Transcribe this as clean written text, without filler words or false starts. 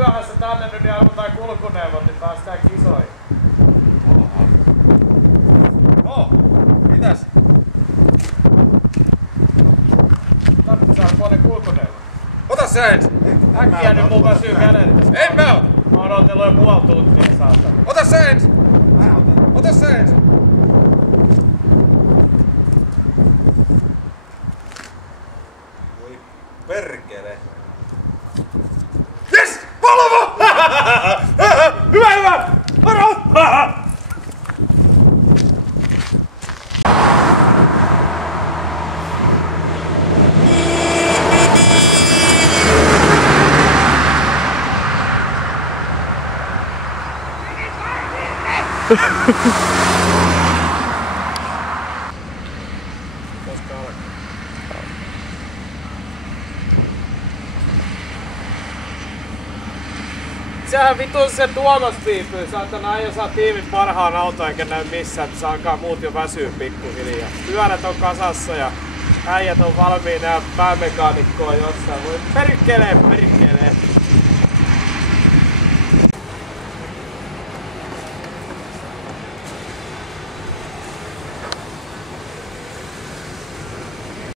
myöhässä tänne nyt niin arvotaan kulkuneuvot, niin päästään kisoihin. No, mitäs? Tarvitset saada puolen kulkuneuvot. Ota sä ensin! Äkkiä nyt mun väsyy kädet. En mä ota! Mä oon odotellut jo puoli tuntia saatana. Ota sä ensin! Ota sä ensin! Voi perkele! Yes! Palvo! Hyvä, hyvä! Varo! Koska alkaa? Sehän vitun se Tuomas viipyy, saatana ei osaa tiimin parhaan auton eikä näy missään, että se alkaa muut jo väsyä pikkuhiljaa. Pyörät on kasassa ja äijät on valmiina ja päämekaanikko on jossain. Voi perkele!